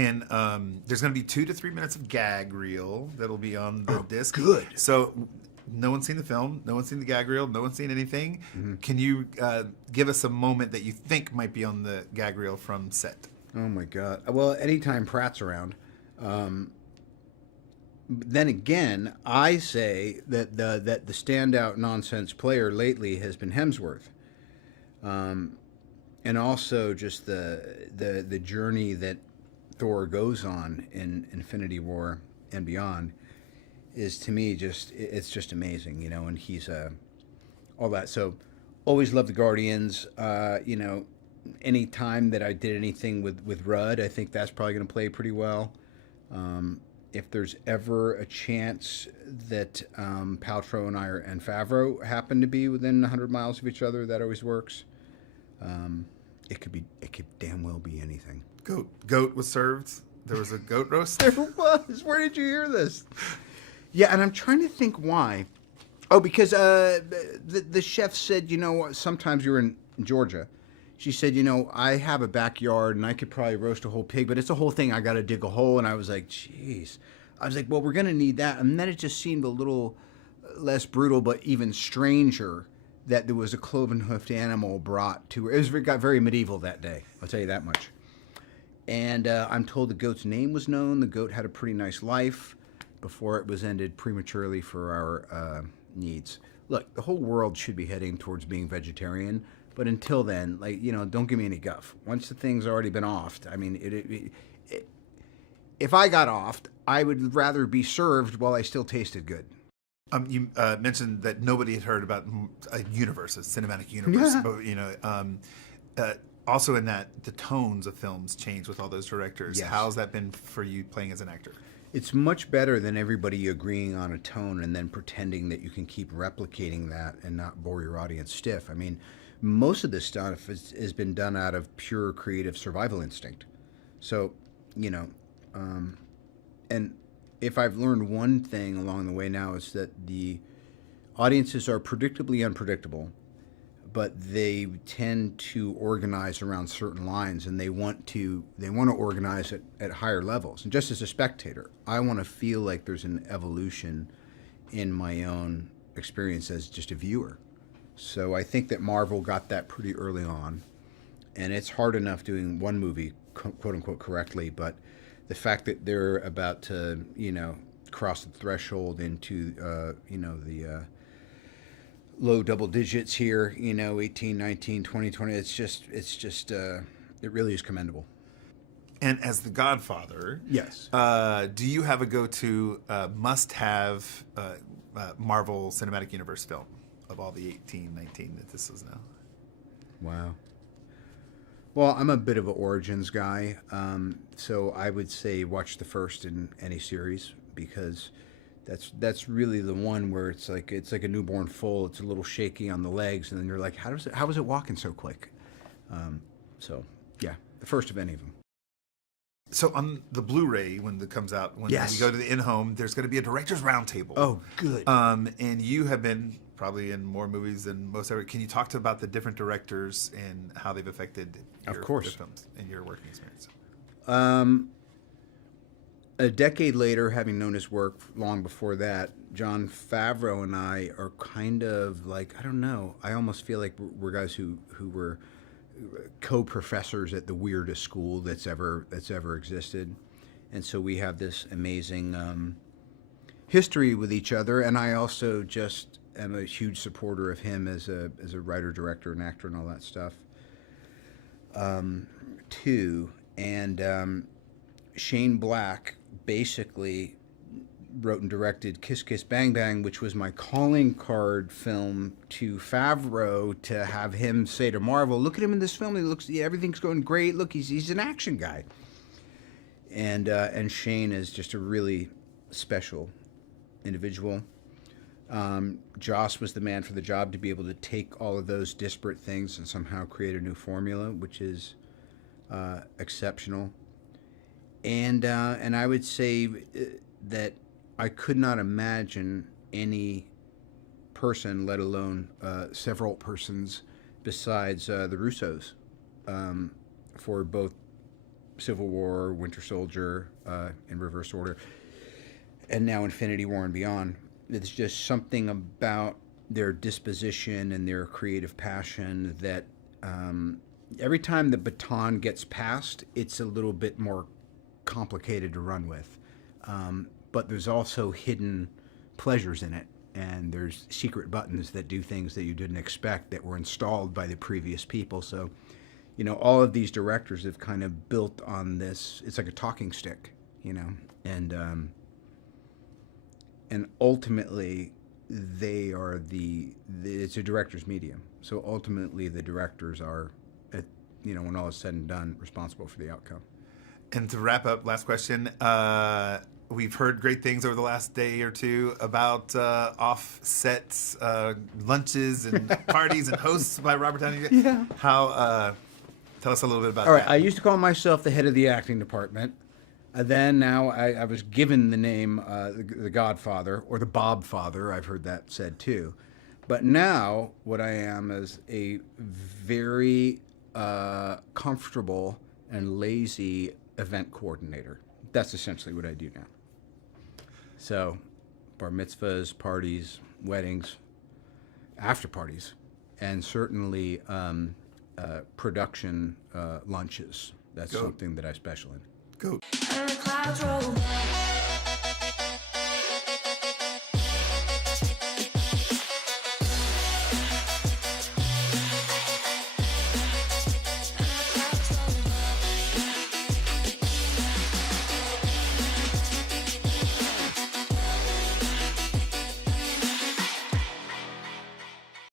And there's going to be 2 to 3 minutes of gag reel that'll be on the disc. good. So no one's seen the film. No one's seen the gag reel. No one's seen anything. Mm-hmm. Can you give us a moment that you think might be on the gag reel from set? Oh my God. Well, anytime Pratt's around. Then again, I say that the standout nonsense player lately has been Hemsworth, and also just the journey that Thor goes on in Infinity War and beyond is, to me, it's just amazing, you know. And he's all that. So always loved the Guardians. You know, any time that I did anything with Rudd, I think that's probably going to play pretty well. If there's ever a chance that Paltrow and Favreau happen to be within 100 miles of each other, that always works. It could damn well be anything. Goat was served. There was a goat roast. There was. Where did you hear this? Yeah, and I'm trying to think why. Oh, because the chef said, you know, sometimes you're in Georgia. She said, you know, I have a backyard and I could probably roast a whole pig, but it's a whole thing. I got to dig a hole. And I was like, jeez. I was like, well, we're going to need that. And then it just seemed a little less brutal, but even stranger that there was a cloven-hoofed animal brought to her. It got very medieval that day. I'll tell you that much. And I'm told the goat's name was known. The goat had a pretty nice life before it was ended prematurely for our needs. Look, the whole world should be heading towards being vegetarian. But until then, like, you know, don't give me any guff. Once the thing's already been offed, I mean, if I got offed, I would rather be served while I still tasted good. You mentioned that nobody had heard about a universe, a cinematic universe. Yeah. But, you know, also in that, the tones of films change with all those directors. Yes. How's that been for you playing as an actor? It's much better than everybody agreeing on a tone and then pretending that you can keep replicating that and not bore your audience stiff. I mean, most of this stuff has been done out of pure creative survival instinct. So, you know, and if I've learned one thing along the way now, is that the audiences are predictably unpredictable, but they tend to organize around certain lines, and they want to organize at higher levels. And just as a spectator, I want to feel like there's an evolution in my own experience as just a viewer. So I think that Marvel got that pretty early on, and it's hard enough doing one movie, quote unquote, correctly, but the fact that they're about to, you know, cross the threshold into, you know, the low double digits here, you know, 18, 19, 20, 20, it's just, it really is commendable. And as the Godfather, Yes. Do you have a go-to must-have Marvel Cinematic Universe film of all the 18, 19 that this is now? Wow. Well, I'm a bit of an Origins guy, so I would say watch the first in any series, because that's really the one where it's like a newborn foal. It's a little shaky on the legs, and then you're like, how was it walking so quick? So yeah, the first of any of them. So on the Blu-ray, when it comes out, when Yes. we go to the in-home, there's going to be a director's roundtable. Oh, good. And you have been probably in more movies than most ever. Can you talk about the different directors and how they've affected your films and your working experience? A decade later, having known his work long before that, Jon Favreau and I are kind of like, I don't know, I almost feel like we're guys who were co-professors at the weirdest school that's ever existed. And so we have this amazing history with each other, and I also just am a huge supporter of him as a writer, director, and actor, and all that stuff. Too, and Shane Black basically wrote and directed Kiss Kiss Bang Bang, which was my calling card film to Favreau, to have him say to Marvel, "Look at him in this film. Everything's going great. Look, he's an action guy." And Shane is just a really special individual. Joss was the man for the job to be able to take all of those disparate things and somehow create a new formula, which is exceptional. And I would say that I could not imagine any person, let alone several persons, besides the Russos, for both Civil War, Winter Soldier, in reverse order, and now Infinity War and beyond. It's just something about their disposition and their creative passion that every time the baton gets passed, it's a little bit more complicated to run with. But there's also hidden pleasures in it, and there's secret buttons that do things that you didn't expect that were installed by the previous people. So, you know, all of these directors have kind of built on this. It's like a talking stick, you know, and ultimately they are it's a director's medium. So ultimately the directors are, you know, when all is said and done, responsible for the outcome. And to wrap up, last question. We've heard great things over the last day or two about off-set lunches and parties and hosts by Robert Downey Jr. Yeah. How? Tell us a little bit about All right, that. I used to call myself the head of the acting department. Now I was given the name the Godfather or the Bob Father. I've heard that said too. But now what I am is a very comfortable and lazy event coordinator. That's essentially what I do now. So bar mitzvahs, parties, weddings, after parties, and certainly production lunches. That's something that I special in. Go. And the clouds roll back.